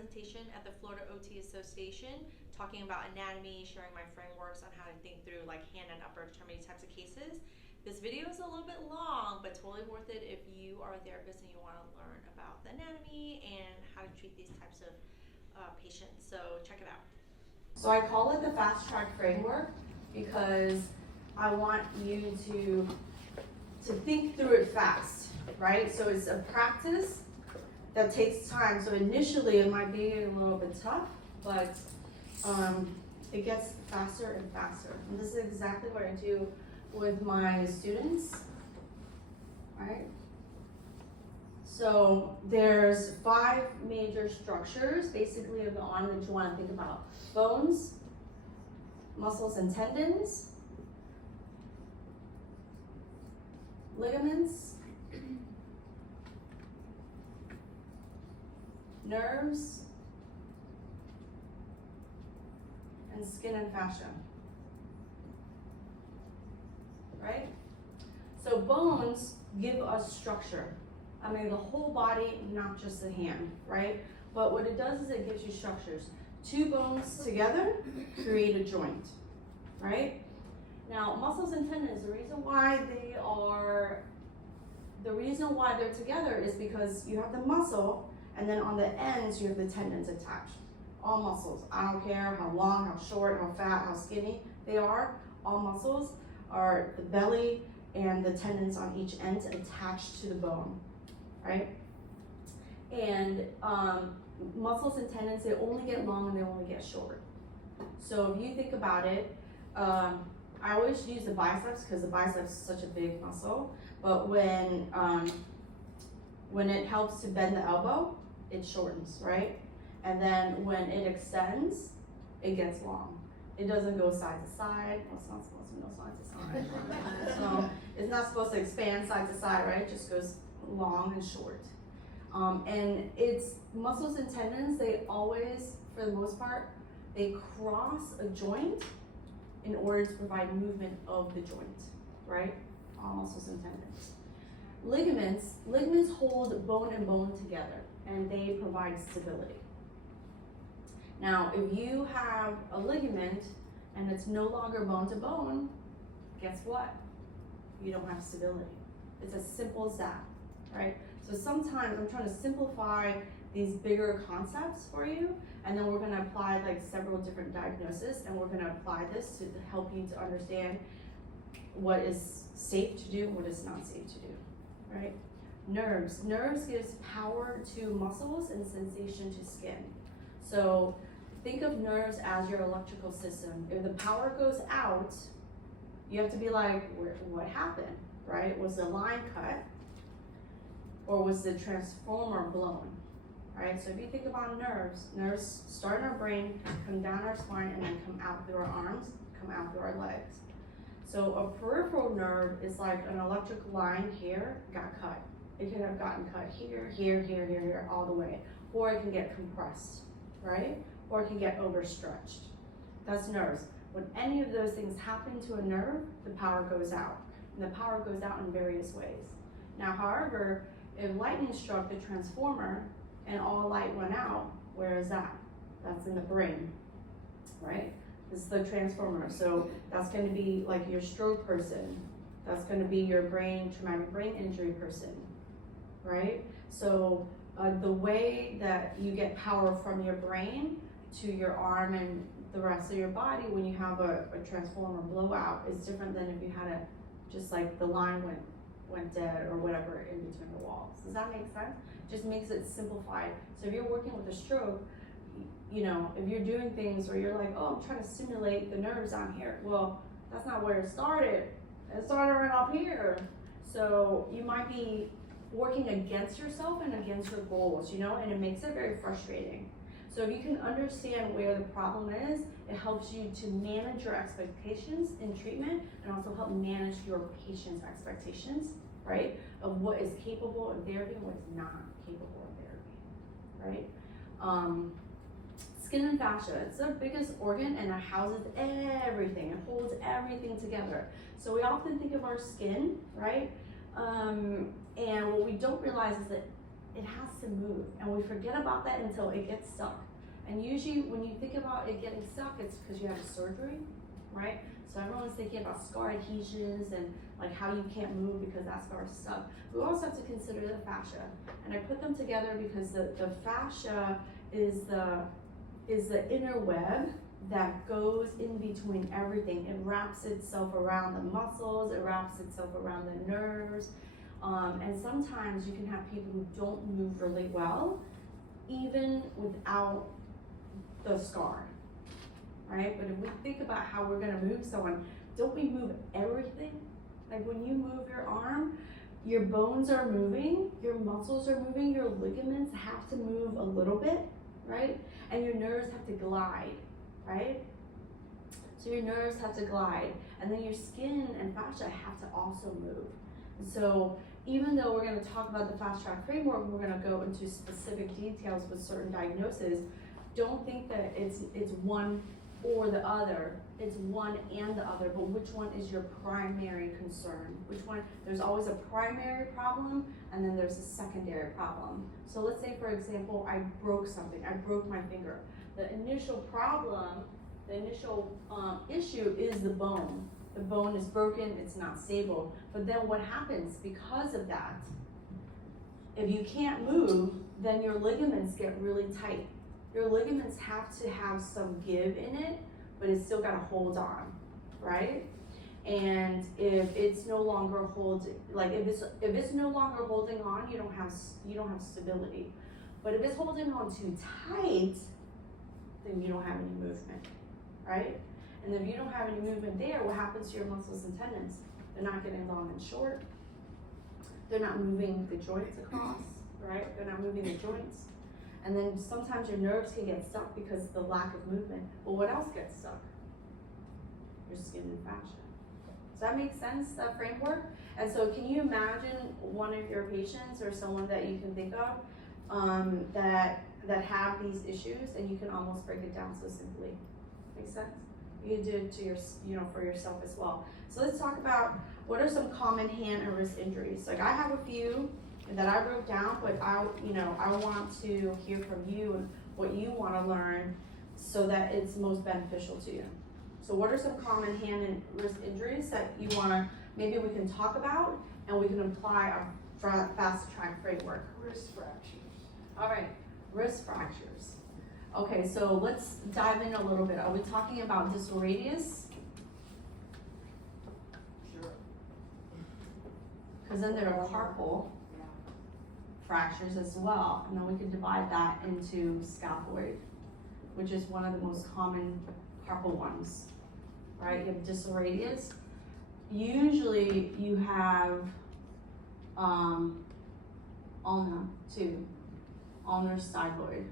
presentation at the Florida OT Association talking about anatomy, sharing my frameworks on how to think through like hand and upper extremity types of cases. This video is a little bit long, but totally worth it if you are a therapist and you want to learn about the anatomy and how to treat these types of patients. So check it out. So I call it the fast track framework because I want you to think through it fast, right? So it's a practice that takes time. So initially it might be a little bit tough, but it gets faster and faster. And this is exactly what I do with my students, right? So there's 5 major structures basically of the arm that you want to think about. Bones, muscles and tendons, ligaments, nerves, and skin and fascia, right? So bones give us structure. I mean, the whole body, not just the hand, right? But what it does is it gives you structures. 2 bones together create a joint, right? Now, muscles and tendons, the reason why they're together is because you have the muscle, and then on the ends you have the tendons attached. All muscles, I don't care how long, how short, how fat, how skinny they are, all muscles are the belly and the tendons on each end attached to the bone, right? And muscles and tendons, they only get long and they only get short. So if you think about it, I always use the biceps because the biceps is such a big muscle, but when it helps to bend the elbow, it shortens, right? And then when it extends, it gets long. It doesn't go side to side. Well, it's not supposed to go side to side. So it's not supposed to expand side to side, right? It just goes long and short. And it's muscles and tendons, they always, for the most part, they cross a joint in order to provide movement of the joint, right? All muscles and tendons. Ligaments hold bone and bone together, and they provide stability. Now, if you have a ligament and it's no longer bone to bone, guess what? You don't have stability. It's as simple as that, right? So sometimes I'm trying to simplify these bigger concepts for you, and then we're going to apply like several different diagnoses, and we're going to apply this to help you to understand what is safe to do and what is not safe to do, right? Nerves gives power to muscles and sensation to skin. So think of nerves as your electrical system. If the power goes out, you have to be like, what happened, right? Was the line cut, or was the transformer blown, right? So if you think about nerves start in our brain, come down our spine, and then come out through our arms, come out through our legs. So a peripheral nerve is like an electric line here got cut. It can have gotten cut here, all the way. Or it can get compressed, right? Or it can get overstretched. That's nerves. When any of those things happen to a nerve, the power goes out. And the power goes out in various ways. Now, however, if lightning struck the transformer and all light went out, where is that? That's in the brain, right? This is the transformer. So that's going to be like your stroke person. That's going to be your traumatic brain injury person, right? So the way that you get power from your brain to your arm and the rest of your body when you have a transformer blowout is different than if you had just like the line went dead or whatever in between the walls. Does that make sense? Just makes it simplified. So if you're working with a stroke, you know, if you're doing things where you're like, oh, I'm trying to stimulate the nerves down here. Well, that's not where it started. It started right up here. So you might be working against yourself and against your goals, you know, and it makes it very frustrating. So if you can understand where the problem is, it helps you to manage your expectations in treatment and also help manage your patient's expectations, right? Of what is capable of therapy and what is not capable of therapy, right? Skin and fascia, it's the biggest organ and it houses everything. It holds everything together. So we often think of our skin, right? And what we don't realize is that it has to move, and we forget about that until it gets stuck. And usually when you think about it getting stuck, it's because you had a surgery, right? So everyone's thinking about scar adhesions and like how you can't move because that scar is stuck. We also have to consider the fascia, and I put them together because the fascia is the inner web that goes in between everything. It wraps itself around the muscles, it wraps itself around the nerves, and sometimes you can have people who don't move really well, even without the scar, right? But if we think about how we're gonna move someone, don't we move everything? Like when you move your arm, your bones are moving, your muscles are moving, your ligaments have to move a little bit, right? And your nerves have to glide, right? So your nerves have to glide, and then your skin and fascia have to also move. And so even though we're gonna talk about the fast track framework, we're gonna go into specific details with certain diagnoses, don't think that it's one or the other. It's one and the other, but which one is your primary concern? Which one? There's always a primary problem, and then there's a secondary problem. So let's say, for example, I broke something. I broke my finger. The initial problem, the initial issue is the bone. The bone is broken, it's not stable. But then what happens because of that? If you can't move, then your ligaments get really tight. Your ligaments have to have some give in it, but it's still got to hold on, right? And if it's no longer holding, like if it's no longer holding on, you don't have stability. But if it's holding on too tight, then you don't have any movement, right? And if you don't have any movement there, what happens to your muscles and tendons? They're not getting long and short. They're not moving the joints across, right? They're not moving the joints. And then sometimes your nerves can get stuck because of the lack of movement. But what else gets stuck? Your skin and fascia. Does that make sense, that framework? And so can you imagine one of your patients or someone that you can think of that have these issues, and you can almost break it down so simply? Make sense? You can do it to for yourself as well. So let's talk about what are some common hand and wrist injuries. Like I have a few that I wrote down, but I want to hear from you and what you want to learn so that it's most beneficial to you. So what are some common hand and wrist injuries that you want to, maybe we can talk about and we can apply our fast track framework? Wrist fractures. All right, wrist fractures. Okay, so let's dive in a little bit. Are we talking about distal radius? Sure. Because then there are carpal fractures as well, and then we can divide that into scaphoid, which is one of the most common carpal ones, right? You have distal radius. Usually you have ulna too, ulnar styloid,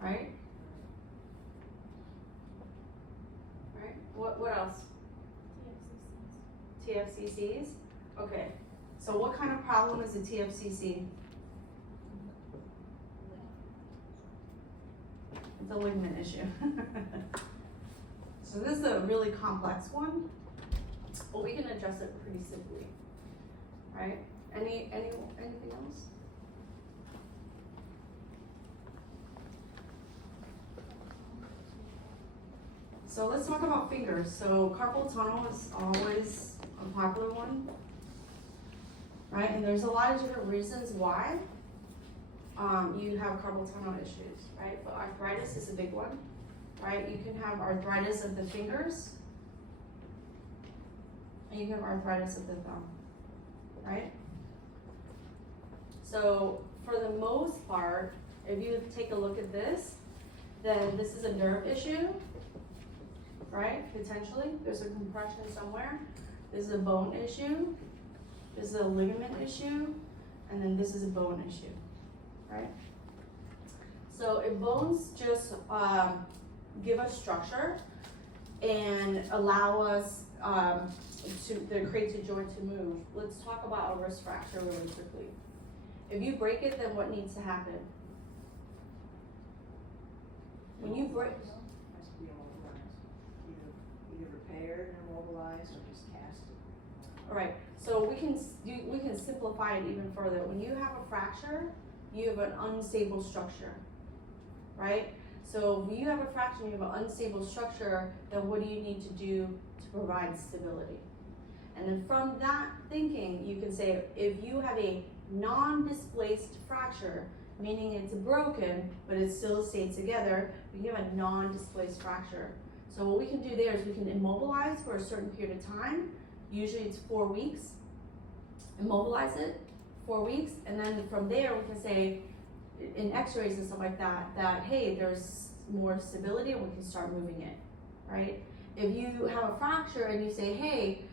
right? Right. What else? TFCCs. Okay. So what kind of problem is a TFCC? It's a ligament issue. So this is a really complex one, but we can address it pretty simply, right? Anything else? So let's talk about fingers. So carpal tunnel is always a popular one, right? And there's a lot of different reasons why you have carpal tunnel issues, right? But arthritis is a big one, right? You can have arthritis of the fingers, and you can have arthritis of the thumb, right? So for the most part, if you take a look at this, then this is a nerve issue, right? Potentially, there's a compression somewhere. This is a bone issue. This is a ligament issue, and then this is a bone issue, right? So if bones just give us structure and allow us to create a joint to move, let's talk about a wrist fracture really quickly. If you break it, then what needs to happen? When you break, It has to be immobilized. Either repaired or immobilized or just cast it. All right, so we can simplify it even further. When you have a fracture, you have an unstable structure, right? So when you have a fracture, you have an unstable structure, then what do you need to do to provide stability? And then from that thinking, you can say, if you have a non-displaced fracture, meaning it's broken, but it still stays together, we have a non-displaced fracture. So what we can do there is we can immobilize for a certain period of time. Usually it's 4 weeks. Immobilize it, 4 weeks, and then from there we can say, in x-rays and stuff like that, that hey, there's more stability and we can start moving it, right? If you have a fracture and you say, hey,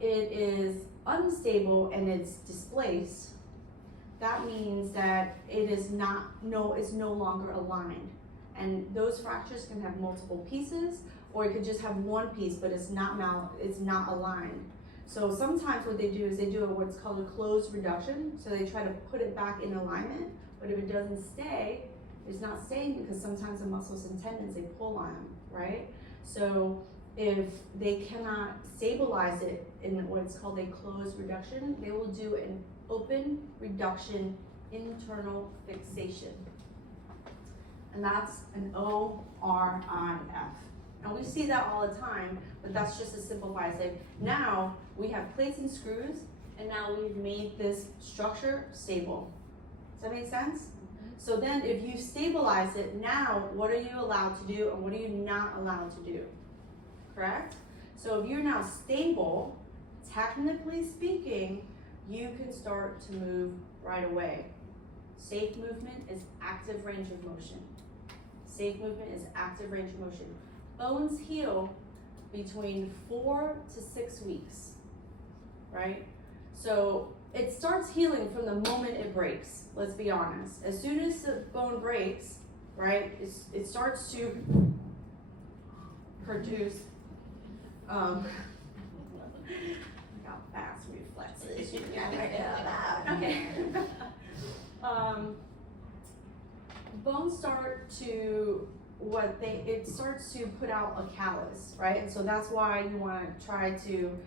it is unstable and it's displaced, that means that it is it's no longer aligned. And those fractures can have multiple pieces, or it could just have one piece, but it's not aligned. So sometimes what they do is they do what's called a closed reduction. So they try to put it back in alignment, but if it doesn't stay, it's not staying because sometimes the muscles and tendons, they pull on them, right? So if they cannot stabilize it in what's called a closed reduction, they will do an open reduction internal fixation. And that's an ORIF. And we see that all the time, but that's just a simplified say. Now we have plates and screws, and now we've made this structure stable. Does that make sense? Mm-hmm. So then if you stabilize it, now what are you allowed to do and what are you not allowed to do? Correct? So if you're now stable, technically speaking, you can start to move right away. Safe movement is active range of motion. Safe movement is active range of motion. Bones heal between 4 to 6 weeks, right? So it starts healing from the moment it breaks, let's be honest. As soon as the bone breaks, right, it starts to produce, I got fast reflexes, you got that. Okay. Bones start to, it starts to put out a callus, right? And so that's why you want to try to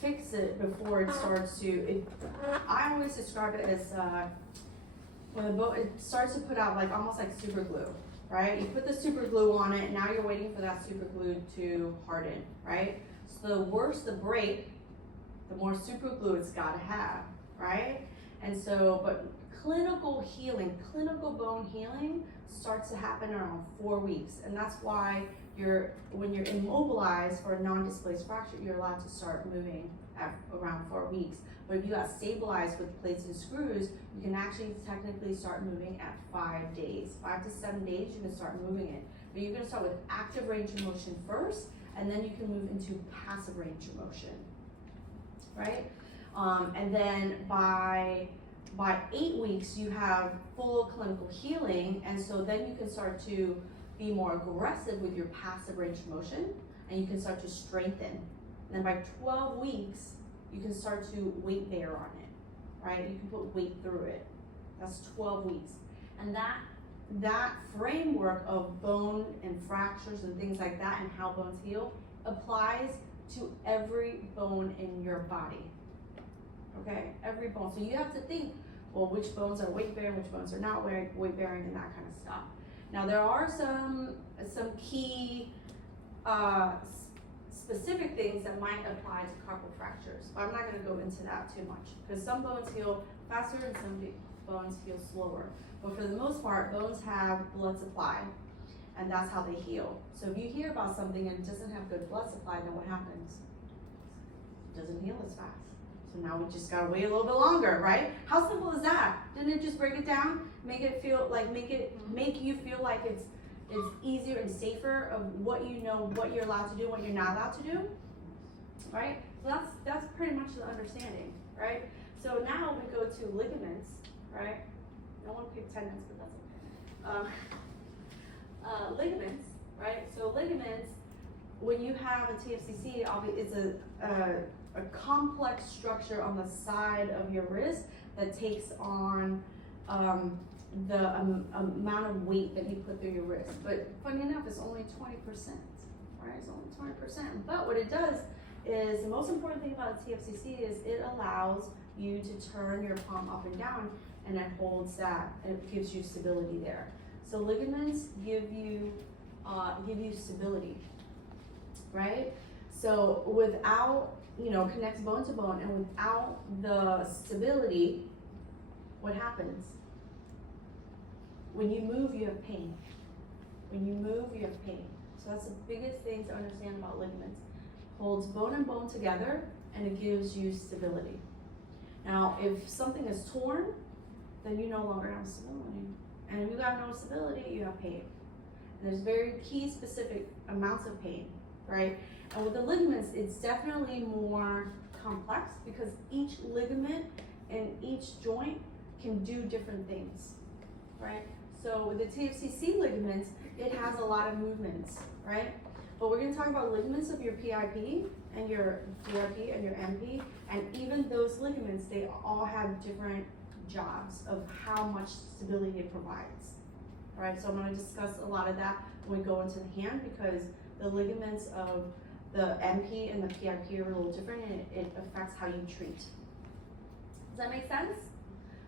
fix it before it starts to, I always describe it as when the bone, it starts to put out like almost like super glue, right? You put the super glue on it and now you're waiting for that super glue to harden, right? So the worse the break, the more super glue it's got to have, right? And so, but clinical healing, clinical bone healing starts to happen around 4 weeks. And that's why when you're immobilized for a non-displaced fracture, you're allowed to start moving at around 4 weeks. But if you got stabilized with plates and screws, you can actually technically start moving at 5 days. 5 to 7 days, you can start moving it. But you're gonna start with active range of motion first, and then you can move into passive range of motion, right? And then by 8 weeks, you have full clinical healing, and so then you can start to be more aggressive with your passive range of motion, and you can start to strengthen. And then by 12 weeks, you can start to weight bear on it, right? You can put weight through it. That's 12 weeks. And that framework of bone and fractures and things like that and how bones heal applies to every bone in your body, okay? Every bone. So you have to think, well, which bones are weight bearing, which bones are not weight bearing, and that kind of stuff. Now there are some key specific things that might apply to carpal fractures, but I'm not going to go into that too much because some bones heal faster and some bones heal slower. But for the most part, bones have blood supply, and that's how they heal. So if you hear about something and it doesn't have good blood supply, then what happens? It doesn't heal as fast. So now we just gotta wait a little bit longer, right? How simple is that? Didn't it just break it down? Make it feel like, make you feel like it's easier and safer of what you know, what you're allowed to do, what you're not allowed to do, right? So that's pretty much the understanding, right? So now we go to ligaments, right? I don't want to pick tendons, but that's okay. Ligaments, right? So ligaments, when you have a TFCC, it's a complex structure on the side of your wrist that takes on the amount of weight that you put through your wrist. But funny enough, it's only 20%, right? It's only 20%. But what it does is, the most important thing about a TFCC is it allows you to turn your palm up and down, and it holds that, and it gives you stability there. So ligaments give you stability, right? So without, connects bone to bone, and without the stability, what happens? When you move, you have pain. When you move, you have pain. So that's the biggest thing to understand about ligaments. Holds bone and bone together, and it gives you stability. Now, if something is torn, then you no longer have stability. And if you got no stability, you have pain. And there's very key specific amounts of pain, right? And with the ligaments, it's definitely more complex because each ligament and each joint can do different things, right? So with the TFCC ligaments, it has a lot of movements, right? But we're going to talk about ligaments of your PIP and your DRP and your MP, and even those ligaments, they all have different jobs of how much stability it provides. All right, so I'm going to discuss a lot of that when we go into the hand, because the ligaments of the MP and the PIP are a little different, and it affects how you treat. Does that make sense?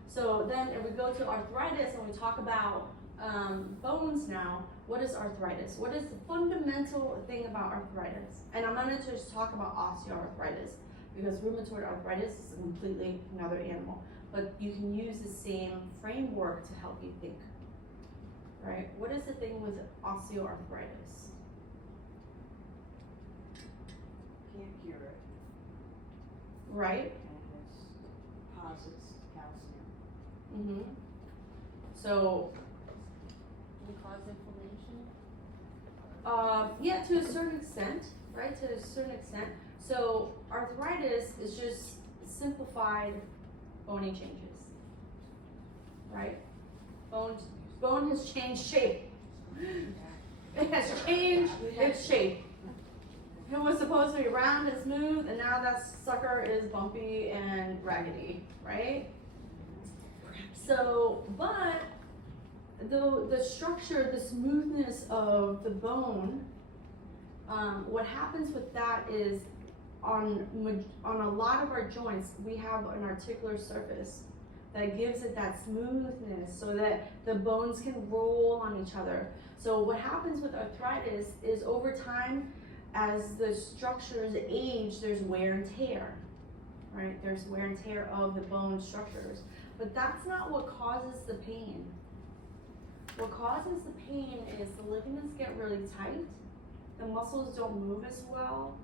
So then if we go to arthritis and we talk about bones now, what is arthritis? What is the fundamental thing about arthritis? And I'm going to just talk about osteoarthritis, because rheumatoid arthritis is completely another animal. But you can use the same framework to help you think, right? What is the thing with osteoarthritis? Can't cure it. Right? And it deposits calcium. Mm-hmm. So, Can it cause inflammation? yeah, to a certain extent, right? To a certain extent. So, arthritis is just simplified bony changes, right? Bone has changed shape. It has changed its shape. It was supposed to be round and smooth, and now that sucker is bumpy and raggedy, right? So, but the structure, the smoothness of the bone, what happens with that is on a lot of our joints, we have an articular surface that gives it that smoothness so that the bones can roll on each other. So what happens with arthritis is over time, as the structures age, there's wear and tear, right? There's wear and tear of the bone structures. But that's not what causes the pain. What causes the pain is the ligaments get really tight, the muscles don't move as well,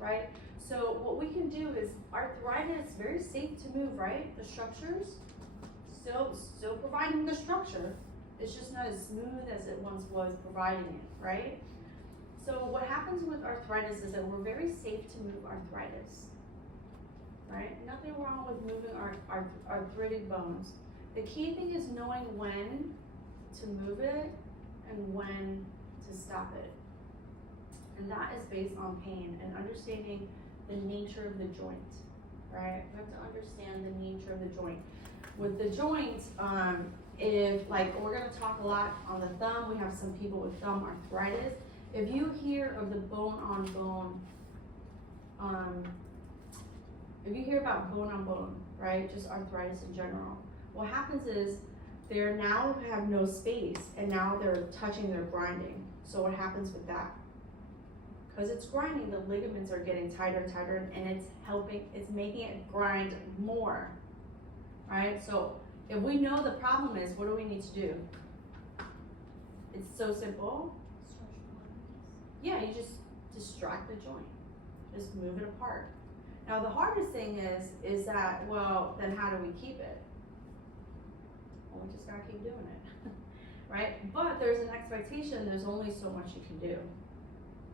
right? So what we can do is, arthritis, very safe to move, right? The structures, still providing the structure. It's just not as smooth as it once was providing it, right? So what happens with arthritis is that we're very safe to move arthritis, right? Nothing wrong with moving our arthritic bones. The key thing is knowing when to move it and when to stop it. And that is based on pain and understanding the nature of the joint, right? We have to understand the nature of the joint. With the joints, if like, we're gonna talk a lot on the thumb, we have some people with thumb arthritis. If you hear of the bone on bone, if you hear about bone on bone, right, just arthritis in general, what happens is they now have no space, and now they're touching, they're grinding. So what happens with that? Because it's grinding, the ligaments are getting tighter and tighter, and it's making it grind more, right? So if we know the problem is, what do we need to do? It's so simple. Yeah, you just distract the joint. Just move it apart. Now the hardest thing is that, well, then how do we keep it? Well, we just gotta keep doing it, right? But there's an expectation, there's only so much you can do,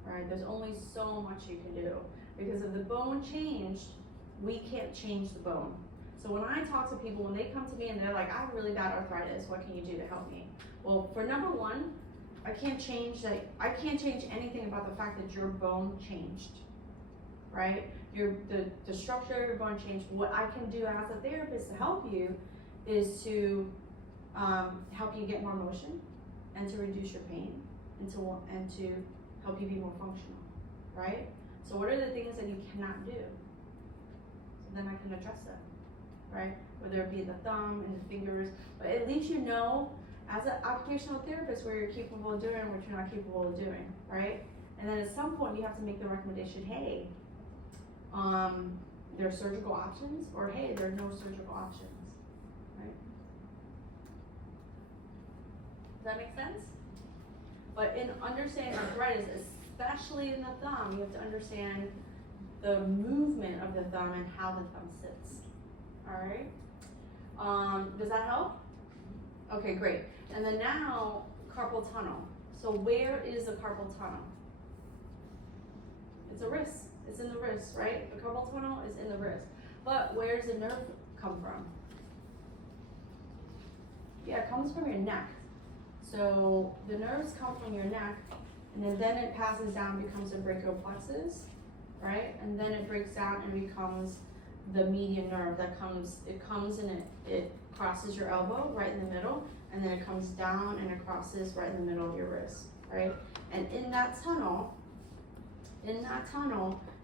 right? There's only so much you can do. Because if the bone changed, we can't change the bone. So when I talk to people, when they come to me and they're like, I have really bad arthritis, what can you do to help me? Well, for number one, I can't change anything about the fact that your bone changed, right? The structure of your bone changed. What I can do as a therapist to help you is to help you get more motion and to reduce your pain and to help you be more functional, right? So what are the things that you cannot do? So then I can address them, right? Whether it be the thumb and the fingers, but at least you know, as an occupational therapist, where you're capable of doing and what you're not capable of doing, right? And then at some point you have to make the recommendation, hey, there are surgical options, or hey, there are no surgical options, right? Does that make sense? But in understanding arthritis, especially in the thumb, you have to understand the movement of the thumb and how the thumb sits. All right? Does that help? Okay, great. And then now, carpal tunnel. So where is the carpal tunnel? It's a wrist. It's in the wrist, right? The carpal tunnel is in the wrist. But where does the nerve come from? Yeah, it comes from your neck. So the nerves come from your neck, and then it passes down, becomes a brachial plexus, right? And then it breaks down and becomes the median nerve that comes, it comes and it crosses your elbow right in the middle, and then it comes down and it crosses right in the middle of your wrist, right? And in that tunnel,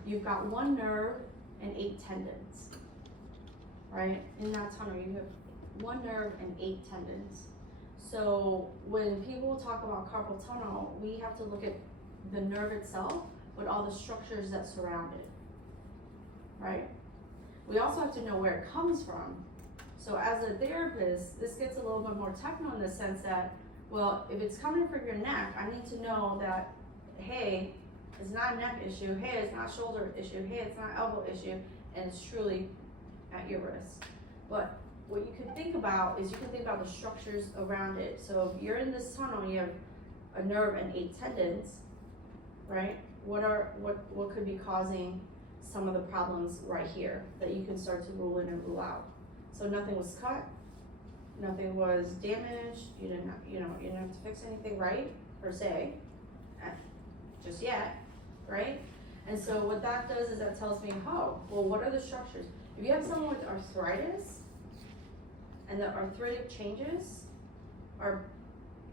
you've got one nerve and 8 tendons, right? In that tunnel, you have one nerve and 8 tendons. So when people talk about carpal tunnel, we have to look at the nerve itself with all the structures that surround it, right? We also have to know where it comes from. So as a therapist, this gets a little bit more technical in the sense that, well, if it's coming from your neck, I need to know that, hey, it's not a neck issue, hey, it's not a shoulder issue, hey, it's not an elbow issue, and it's truly at your wrist. But what you can think about is you can think about the structures around it. So if you're in this tunnel, you have a nerve and 8 tendons, right? What could be causing some of the problems right here that you can start to rule in and rule out? So nothing was cut, nothing was damaged, you didn't have to fix anything, right, per se, just yet, right? And so what that does is that tells me, oh, well, what are the structures? If you have someone with arthritis, and the arthritic changes are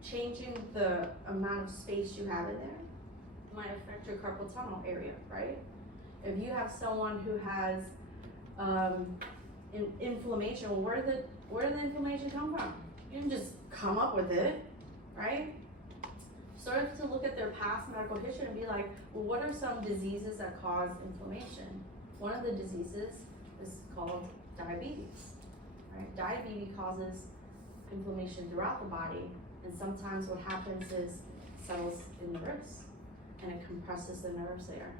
changing the amount of space you have in there, it might affect your carpal tunnel area, right? If you have someone who has inflammation, well, where did the inflammation come from? You didn't just come up with it, right? Start to look at their past medical history and be like, well, what are some diseases that cause inflammation? One of the diseases is called diabetes, right? Diabetes causes inflammation throughout the body, and sometimes what happens is it settles in the wrist and it compresses the nerves there,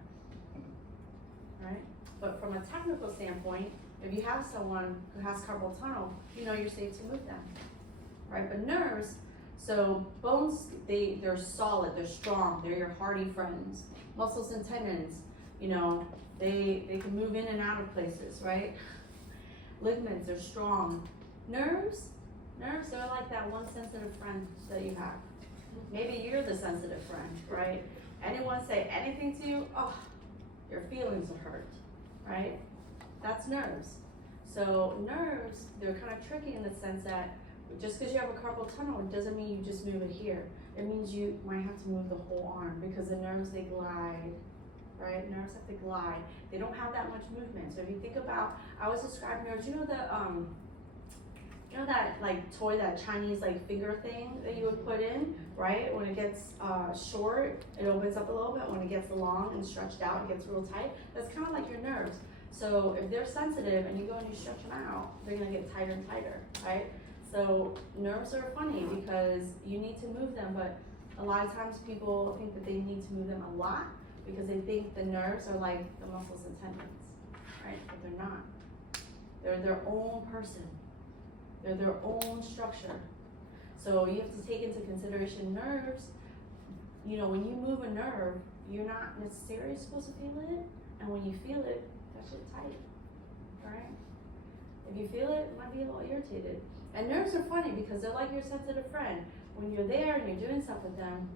right? But from a technical standpoint, if you have someone who has carpal tunnel, you know you're safe to move them, right? But nerves, so bones, they're solid, they're strong, they're your hardy friends. Muscles and tendons, they can move in and out of places, right? Ligaments are strong. Nerves, they're like that one sensitive friend that you have. Maybe you're the sensitive friend, right? Anyone say anything to you, oh, your feelings are hurt, right? That's nerves. So nerves, they're kind of tricky in the sense that just because you have a carpal tunnel, it doesn't mean you just move it here. It means you might have to move the whole arm because the nerves, they glide, right? Nerves have to glide. They don't have that much movement. So if you think about, I always describe nerves, you know that like toy, that Chinese like finger thing that you would put in, right? When it gets short, it opens up a little bit. When it gets long and stretched out, it gets real tight. That's kind of like your nerves. So if they're sensitive and you go and you stretch them out, they're gonna get tighter and tighter, right? So nerves are funny because you need to move them, but a lot of times people think that they need to move them a lot because they think the nerves are like the muscles and tendons, right? But they're not. They're their own person. They're their own structure. So you have to take into consideration nerves. When you move a nerve, you're not necessarily supposed to feel it, and when you feel it, that shit tight, right? If you feel it, it might be a little irritated. And nerves are funny because they're like your sensitive friend. When you're there and you're doing stuff with them,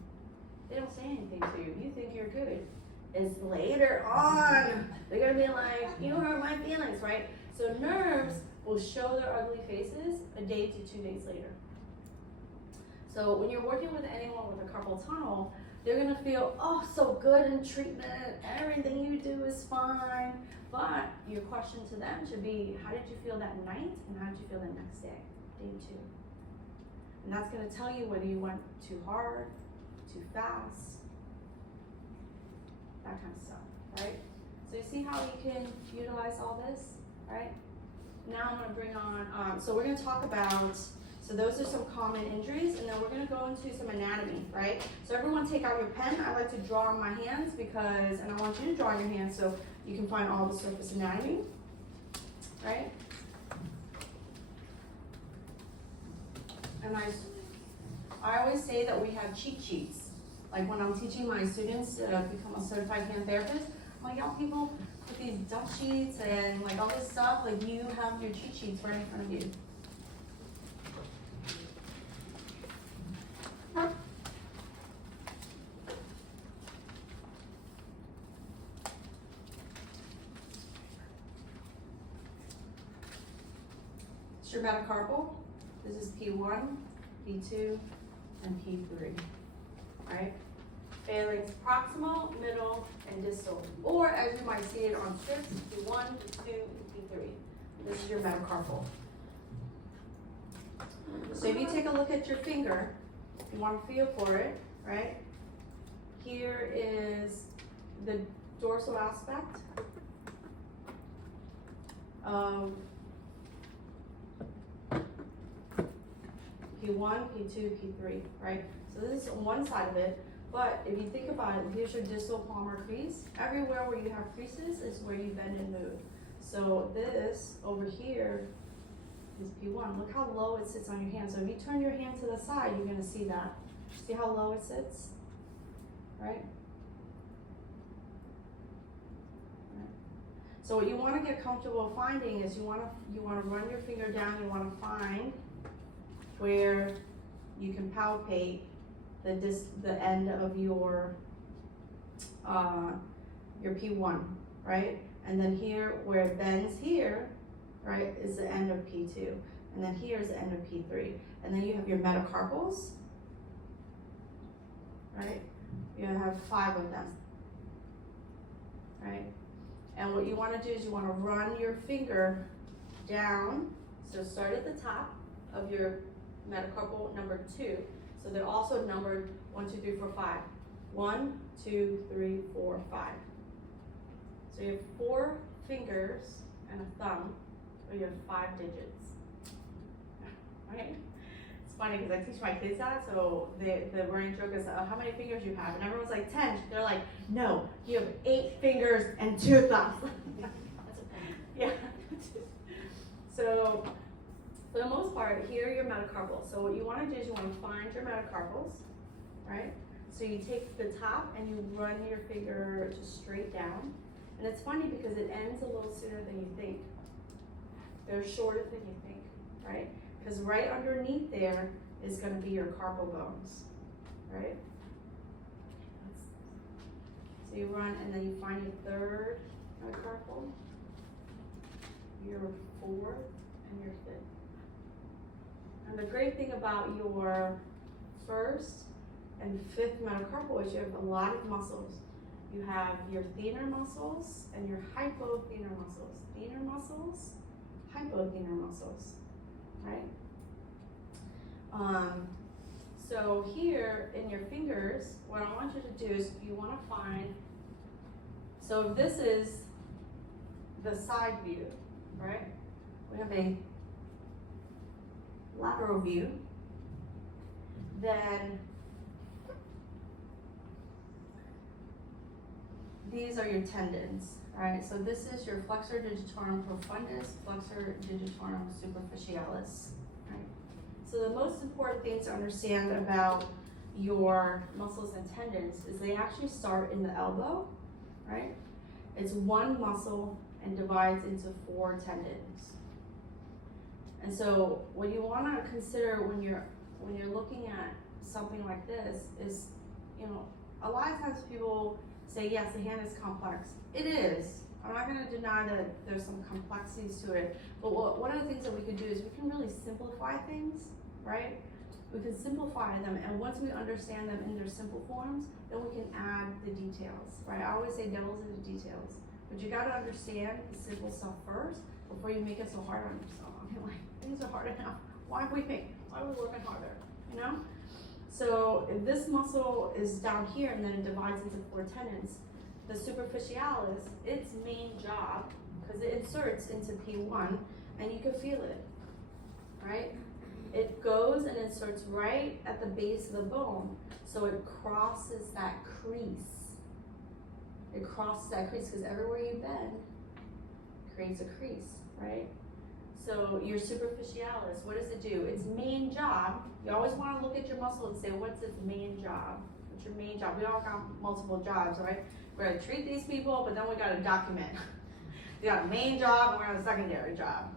they don't say anything to you. You think you're good. It's later on, they're gonna be like, you hurt my feelings, right? So nerves will show their ugly faces a day to 2 days later. So when you're working with anyone with a carpal tunnel, they're gonna feel, oh, so good in treatment, everything you do is fine. But your question to them should be, how did you feel that night and how did you feel the next day, day 2? And that's gonna tell you whether you went too hard, too fast, that kind of stuff, right? So you see how you can utilize all this, right? Now I'm gonna bring on, so we're gonna talk about, so those are some common injuries, and then we're gonna go into some anatomy, right? So everyone take out your pen. I like to draw on my hands because, and I want you to draw on your hands so you can find all the surface anatomy, right? And I always say that we have cheat sheets. Like when I'm teaching my students to become a certified hand therapist, I'm like, y'all people put these duck sheets and like all this stuff, like you have your cheat sheets right in front of you. It's your metacarpal. This is P1, P2, and P3, right? Phalanx proximal, middle, and distal. Or as you might see it on strips, P1, P2, and P3. This is your metacarpal. So if you take a look at your finger, you want to feel for it, right? Here is the dorsal aspect of P1, P2, P3, right? So this is one side of it, but if you think about it, here's your distal palmar crease. Everywhere where you have creases is where you bend and move. So this over here is P1. Look how low it sits on your hand. So if you turn your hand to the side, you're gonna see that. See how low it sits, right? So what you want to get comfortable finding is you want to run your finger down. You want to find where you can palpate the end of your P1, right? And then here where it bends here, right, is the end of P2, and then here is the end of P3, and then you have your metacarpals, right? You have 5 of them, right? And what you want to do is you want to run your finger down. So start at the top of your metacarpal number 2. So they're also numbered 1, 2, 3, 4, 5. 1, 2, 3, 4, 5. So you have 4 fingers and a thumb, or you have 5 digits. Right? It's funny because I teach my kids that, so the running joke is how many fingers you have, and everyone's like 10. They're like, no, you have 8 fingers and 2 thumbs. That's a Yeah. So for the most part, here are your metacarpals. So what you want to do is you want to find your metacarpals, right? So you take the top and you run your finger just straight down. And it's funny because it ends a little sooner than you think. They're shorter than you think, right? Because right underneath there is going to be your carpal bones, right? So you run and then you find your 3rd metacarpal, your 4th, and your 5th. And the great thing about your 1st and 5th metacarpal is you have a lot of muscles. You have your thenar muscles and your hypothenar muscles. Thenar muscles, hypothenar muscles, right? So here in your fingers, what I want you to do is you want to find, so if this is the side view, right? We have a lateral view, then these are your tendons, right? So this is your flexor digitorum profundus, flexor digitorum superficialis, right? So the most important thing to understand about your muscles and tendons is they actually start in the elbow, right? It's one muscle and divides into 4 tendons. And so what you want to consider when you're looking at something like this is, you know, a lot of times people say, yes, the hand is complex. It is. I'm not going to deny that there's some complexities to it. But one of the things that we can do is we can really simplify things, right? We can simplify them, and once we understand them in their simple forms, then we can add the details, right? I always say devil's in the details, but you gotta understand the simple stuff first before you make it so hard on yourself. I mean, like, things are hard enough. Why are we working harder, you know? So if this muscle is down here and then it divides into 4 tendons, the superficialis, its main job, because it inserts into P1, and you can feel it, right? It goes and inserts right at the base of the bone, so it crosses that crease. It crosses that crease, because everywhere you bend creates a crease, right? So your superficialis, what does it do? Its main job, you always want to look at your muscle and say, what's its main job? What's your main job? We all got multiple jobs, right? We're gonna treat these people, but then we gotta document. We got a main job and we got a secondary job.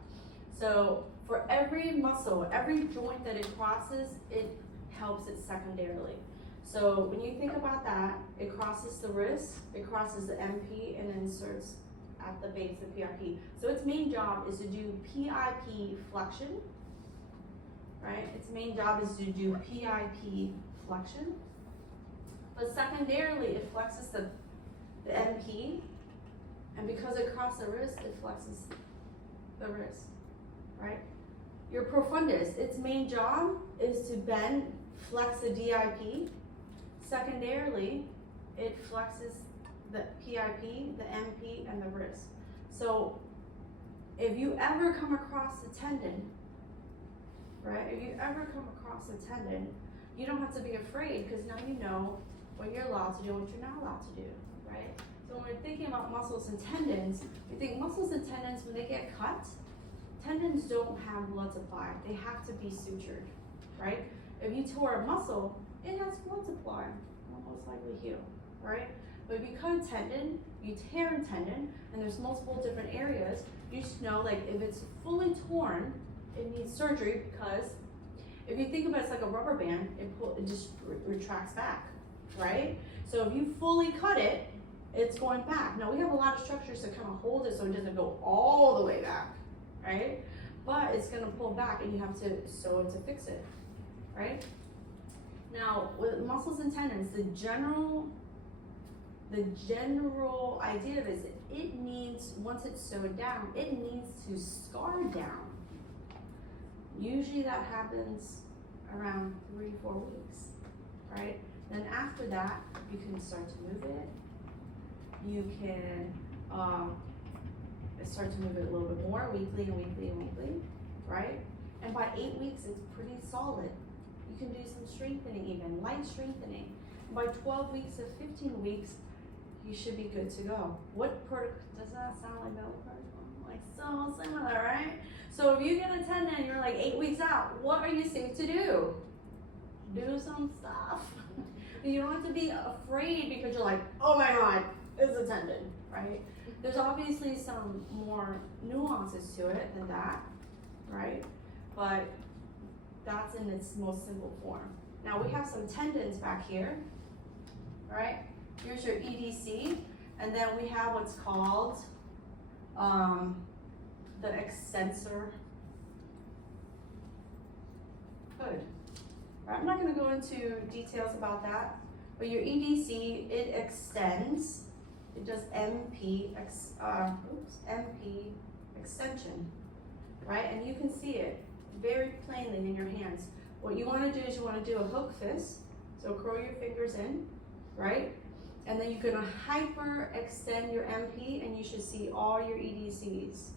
So for every muscle, every joint that it crosses, it helps it secondarily. So when you think about that, it crosses the wrist, it crosses the MP, and inserts at the base of PIP. So its main job is to do PIP flexion, right? Its main job is to do PIP flexion. But secondarily, it flexes the MP, and because it crosses the wrist, it flexes the wrist, right? Your profundus, its main job is to bend, flex the DIP. Secondarily, it flexes the PIP, the MP, and the wrist. So if you ever come across a tendon, right? If you ever come across a tendon, you don't have to be afraid, because now you know what you're allowed to do and what you're not allowed to do, right? So when we're thinking about muscles and tendons, we think muscles and tendons, when they get cut, tendons don't have blood supply. They have to be sutured, right? If you tore a muscle, it has blood supply. It'll most likely heal, right? But if you cut a tendon, you tear a tendon, and there's multiple different areas, you just know, like, if it's fully torn, it needs surgery, because if you think about it, it's like a rubber band, it just retracts back, right? So if you fully cut it, it's going back. Now we have a lot of structures to kind of hold it so it doesn't go all the way back, right? But it's gonna pull back, and you have to sew it to fix it, right? Now with muscles and tendons, the general idea of it is it needs, once it's sewed down, it needs to scar down. Usually that happens around 3-4 weeks, right? Then after that, you can start to move it. You can start to move it a little bit more, weekly and weekly and weekly, right? And by 8 weeks, it's pretty solid. You can do some strengthening, even light strengthening. And by 12 weeks to 15 weeks, you should be good to go. Does that sound like belly protocol? Like, so similar, right? So if you get a tendon and you're like 8 weeks out, what are you safe to do? Do some stuff. You don't have to be afraid because you're like, oh my God, it's a tendon, right? There's obviously some more nuances to it than that, right? But that's in its most simple form. Now we have some tendons back here, right? Here's your EDC, and then we have what's called the extensor hood. I'm not going to go into details about that, but your EDC, it extends. It does MP extension, right? And you can see it very plainly in your hands. What you want to do is you want to do a hook fist, so curl your fingers in, right? And then you're going to hyper extend your MP, and you should see all your EDCs,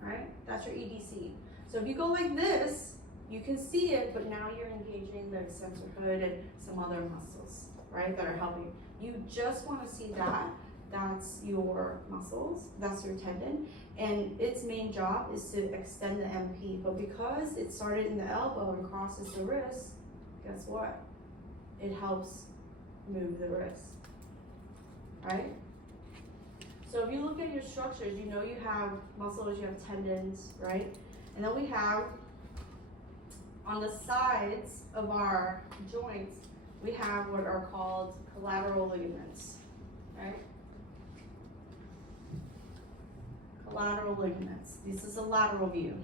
right? That's your EDC. So if you go like this, you can see it, but now you're engaging the extensor hood and some other muscles, right, that are helping. You just want to see that. That's your muscles, that's your tendon, and its main job is to extend the MP. But because it started in the elbow and crosses the wrist, guess what? It helps move the wrist, right? So if you look at your structures, you know you have muscles, you have tendons, right? And then we have, on the sides of our joints, we have what are called collateral ligaments, right? Collateral ligaments. This is a lateral view,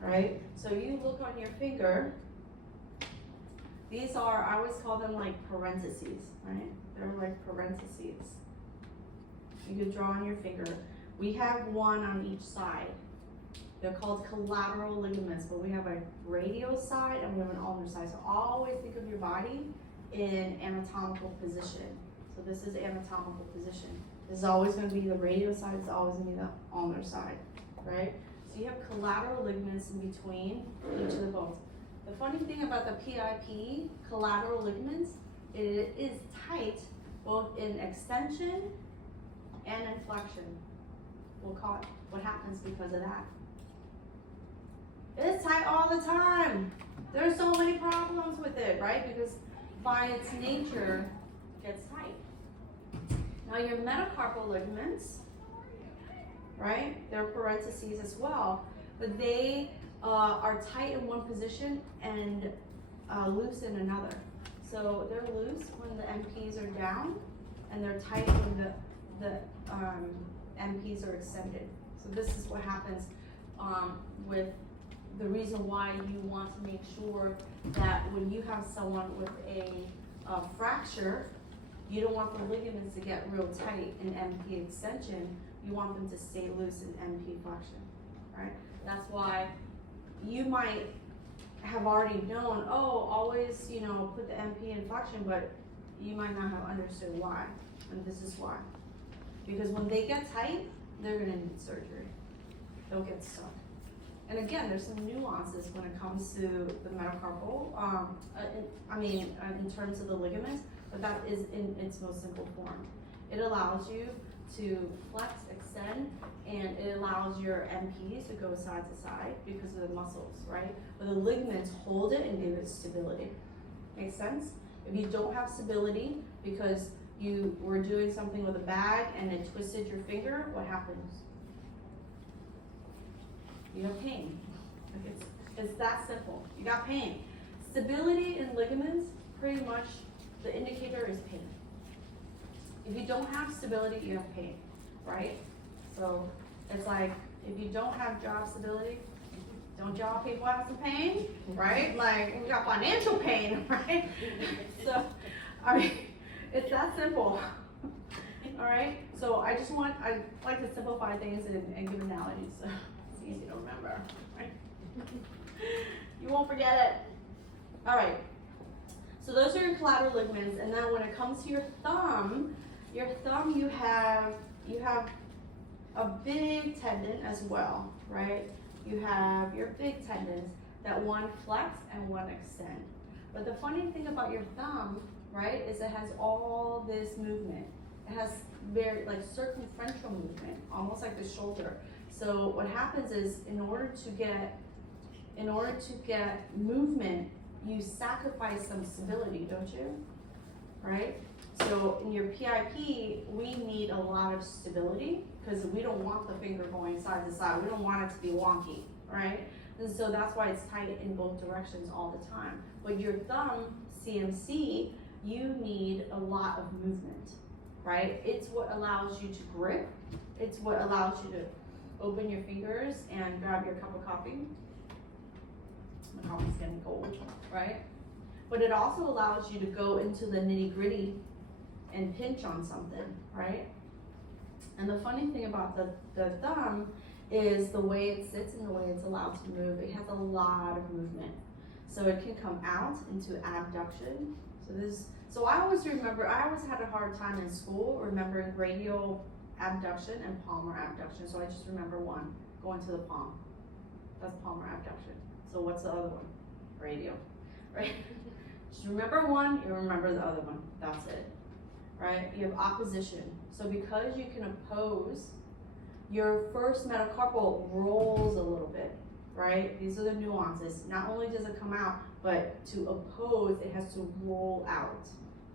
right? So you look on your finger, These are, I always call them like parentheses, right? They're like parentheses. You could draw on your finger. We have one on each side. They're called collateral ligaments, but we have a radial side and we have an ulnar side. So always think of your body in anatomical position. So this is anatomical position. This is always going to be the radial side, it's always going to be the ulnar side, right? So you have collateral ligaments in between each of the bones. The funny thing about the PIP, collateral ligaments, it is tight both in extension and in flexion. We'll call it what happens because of that. It's tight all the time. There's so many problems with it, right? Because by its nature, it gets tight. Now your metacarpal ligaments, right? They're parentheses as well, but they are tight in one position and loose in another. So they're loose when the MPs are down, and they're tight when the MPs are extended. So this is what happens with the reason why you want to make sure that when you have someone with a fracture, you don't want the ligaments to get real tight in MP extension. You want them to stay loose in MP flexion, right? That's why you might have already known, oh, always, you know, put the MP in flexion, but you might not have understood why, and this is why. Because when they get tight, they're gonna need surgery. They'll get stuck. And again, there's some nuances when it comes to the metacarpal, in terms of the ligaments, but that is in its most simple form. It allows you to flex, extend, and it allows your MPs to go side to side because of the muscles, right? But the ligaments hold it and give it stability. Make sense? If you don't have stability because you were doing something with a bag and it twisted your finger, what happens? You have pain. Like it's that simple. You got pain. Stability in ligaments, pretty much the indicator is pain. If you don't have stability, you have pain, right? So it's like, if you don't have job stability, don't y'all people have some pain, right? Like, we got financial pain, right? So, I mean, it's that simple, all right? So I like to simplify things and give analogies, so it's easy to remember, right? You won't forget it. All right, so those are your collateral ligaments, and then when it comes to your thumb you have a big tendon as well, right? You have your big tendons that one flex and one extend. But the funny thing about your thumb, right, is it has all this movement. It has very like circumferential movement, almost like the shoulder. So what happens is in order to get movement, you sacrifice some stability, don't you? Right? So in your PIP, we need a lot of stability because we don't want the finger going side to side. We don't want it to be wonky, right? And so that's why it's tight in both directions all the time. But your thumb, CMC, you need a lot of movement, right? It's what allows you to grip. It's what allows you to open your fingers and grab your cup of coffee. My coffee's getting cold, right? But it also allows you to go into the nitty-gritty and pinch on something, right? And the funny thing about the thumb is the way it sits and the way it's allowed to move. It has a lot of movement. So it can come out into abduction. So I always had a hard time in school remembering radial abduction and palmar abduction. So I just remember one, going to the palm. That's palmar abduction. So what's the other one? Radial, right? Just remember one, you remember the other one. That's it, right? You have opposition. So because you can oppose, your first metacarpal rolls a little bit, right? These are the nuances. Not only does it come out, but to oppose, it has to roll out,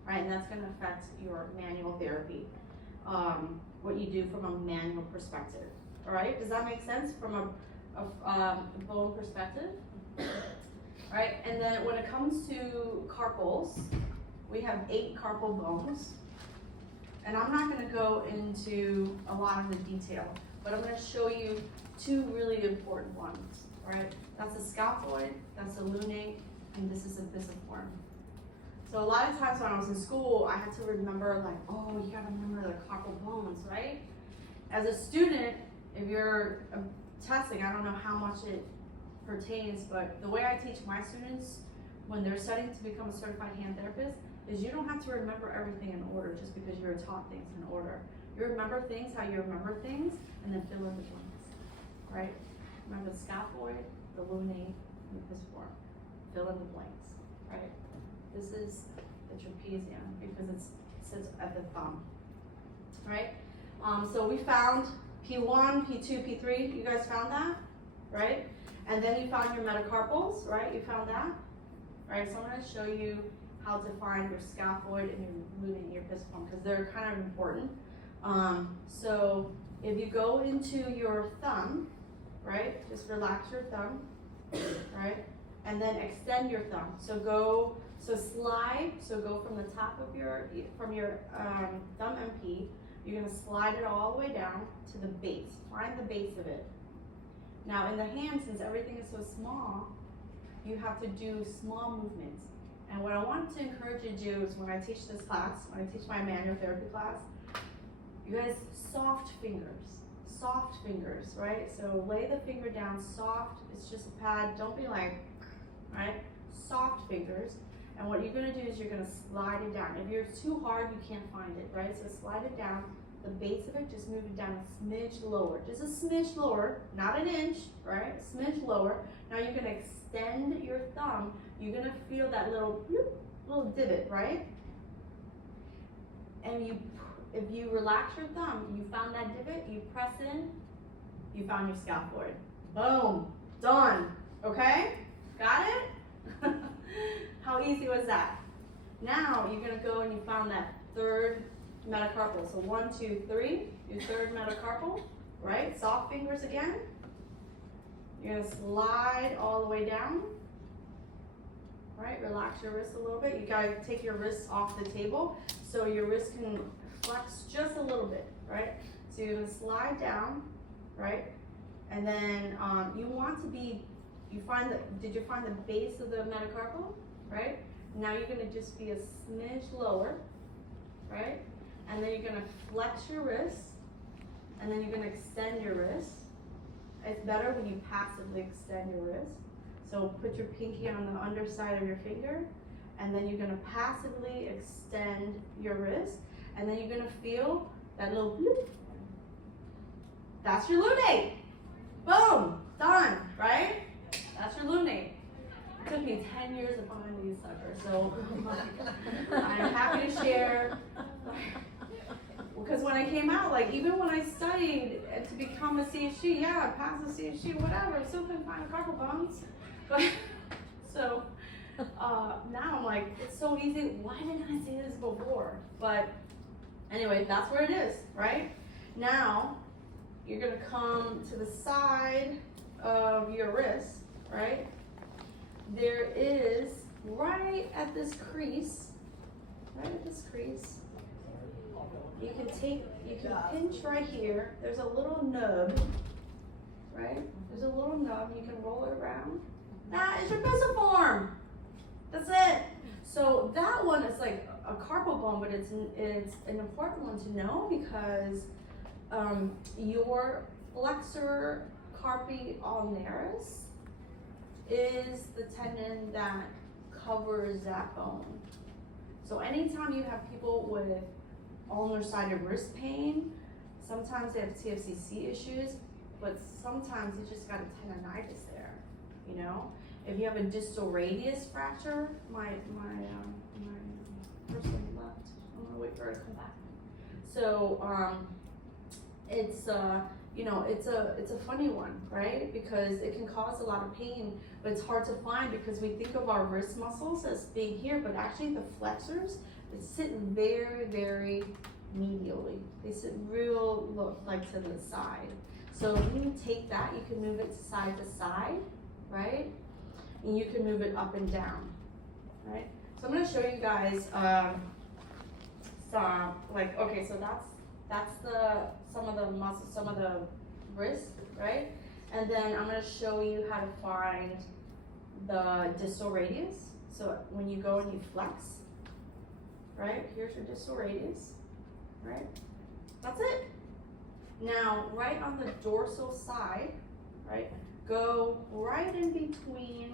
right? And that's going to affect your manual therapy, what you do from a manual perspective, all right? Does that make sense from a bone perspective? Right, and then when it comes to carpals, we have 8 carpal bones. And I'm not going to go into a lot of the detail, but I'm going to show you 2 really important ones, right? That's a scaphoid, that's a lunate, and this is a bisiform. So a lot of times when I was in school, I had to remember like, oh, you gotta remember the carpal bones, right? As a student, if you're testing, I don't know how much it pertains, but the way I teach my students when they're studying to become a certified hand therapist is you don't have to remember everything in order just because you're taught things in order. You remember things how you remember things, and then fill in the blanks, right? Remember the scaphoid, the lunate, and the pisiform. Fill in the blanks, right? This is the trapezium because it sits at the thumb, right? So we found P1, P2, P3. You guys found that, right? And then you found your metacarpals, right? You found that, right? So I'm going to show you how to find your scaphoid and your lunate and your pisiform because they're kind of important. So if you go into your thumb, right? Just relax your thumb, right? And then extend your thumb. So slide. So go from the top of your thumb MP. You're gonna slide it all the way down to the base. Find the base of it. Now in the hand, since everything is so small, you have to do small movements. And what I want to encourage you to do is when I teach this class, when I teach my manual therapy class, you guys, soft fingers, right? So lay the finger down soft, it's just a pad, don't be like, right? Soft fingers. And what you're gonna do is you're gonna slide it down. If you're too hard, you can't find it, right? So slide it down, the base of it, just move it down a smidge lower. Just a smidge lower, not an inch, right? A smidge lower. Now you're gonna extend your thumb. You're gonna feel that little divot, right? And if you relax your thumb, you found that divot, you press in, you found your scaphoid. Boom, done, okay? Got it? How easy was that? Now you're gonna go and you found that third metacarpal. So 1, 2, 3, your third metacarpal, right? Soft fingers again. You're gonna slide all the way down, right? Relax your wrist a little bit. You gotta take your wrists off the table so your wrist can flex just a little bit, right? So you're gonna slide down, right? And then you want to be, did you find the base of the metacarpal, right? Now you're gonna just be a smidge lower, right? And then you're gonna flex your wrist, and then you're gonna extend your wrist. It's better when you passively extend your wrist. So put your pinky on the underside of your finger, and then you're gonna passively extend your wrist, and then you're gonna feel that little bloop. That's your lunate. Boom, done, right? That's your lunate. It took me 10 years to find these suckers, so I'm happy to share. Because when I came out, like even when I studied to become a CHG, yeah, I passed the CHG, whatever, I still couldn't find carpal bones. But so now I'm like, it's so easy. Why didn't I say this before? But anyway, that's where it is, right? Now you're gonna come to the side of your wrist, right? There is right at this crease, you can pinch right here. There's a little nub, right? There's a little nub. You can roll it around. That is your pisiform. That's it. So that one is like a carpal bone, but it's an important one to know because your flexor carpi ulnaris is the tendon that covers that bone. So anytime you have people with ulnar sided wrist pain, sometimes they have TFCC issues, but sometimes you just got a tendonitis there, you know? If you have a distal radius fracture, my person left. I'm gonna wait for her to come back. So it's it's a funny one, right? Because it can cause a lot of pain, but it's hard to find because we think of our wrist muscles as being here, but actually the flexors, they sit very, very medially. They sit like to the side. So when you take that, you can move it side to side, right? And you can move it up and down, right? So I'm gonna show you guys some, like, okay, so that's some of the muscles, some of the wrist, right? And then I'm gonna show you how to find the distal radius. So when you go and you flex, right? Here's your distal radius, right? That's it. Now, right on the dorsal side, right, go right in between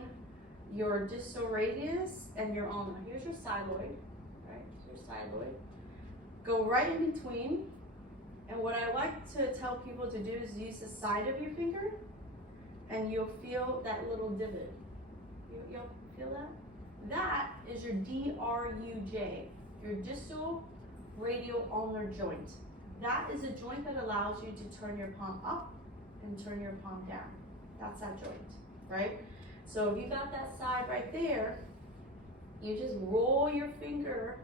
your distal radius and your ulna. Here's your xyloid, right? Here's your xyloid. Go right in between, and what I like to tell people to do is use the side of your finger, and you'll feel that little divot. You'll feel that? That is your DRUJ, your distal radial ulnar joint. That is a joint that allows you to turn your palm up and turn your palm down. That's that joint, right? So if you got that side right there, you just roll your finger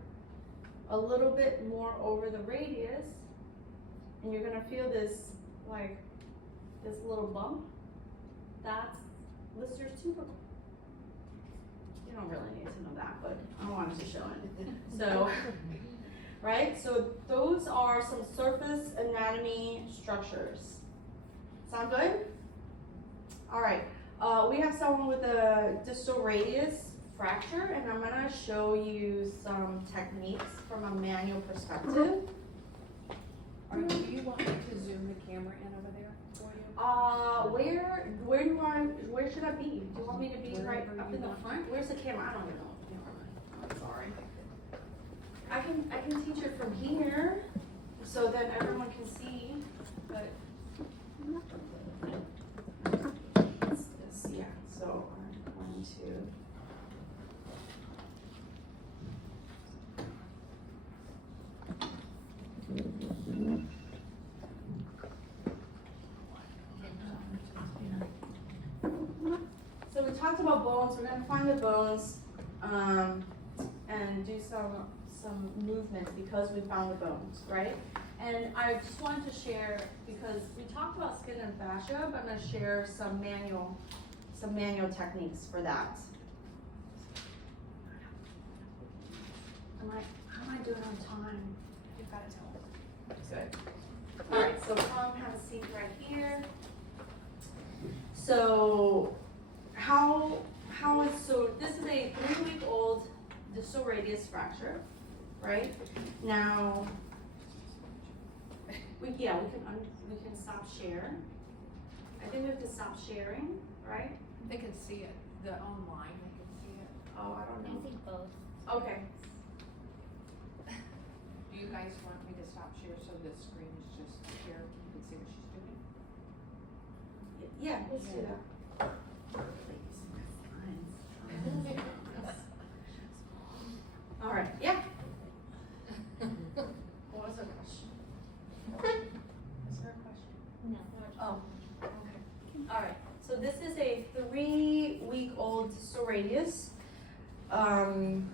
a little bit more over the radius, and you're gonna feel this, like, this little bump. That's Lister's tubercle. You don't really need to know that, but I wanted to show it. So, right? So those are some surface anatomy structures. Sound good? All right. We have someone with a distal radius fracture, and I'm gonna show you some techniques from a manual perspective. Do you want me to zoom the camera in over there for you? Where should I be? Do you want me to be right Wherever up you in the want. front? Where's the camera? I don't even know the camera. I'm sorry. I can teach it from here, so that everyone can see, but. Yeah, so I'm going to. So we talked about bones. We're gonna find the bones and do some movements because we found the bones, right? And I just wanted to share, because we talked about skin and fascia, but I'm gonna share some manual techniques for that. How am I doing on time? You've got to tell us. Good. All right, so come have a seat right here. So so this is a 3-week-old distal radius fracture, right? Now, we can stop share. I think we have to stop sharing, right? They can see it, the online, they can see it. Oh, I don't know. I think both. Okay. Do you guys want me to stop share so the screen is just here, you can see what she's doing? Yeah, let's do that. All right, yeah. What was her question? Is there a question? No. Oh, okay. All right, so this is a 3-week-old distal radius, and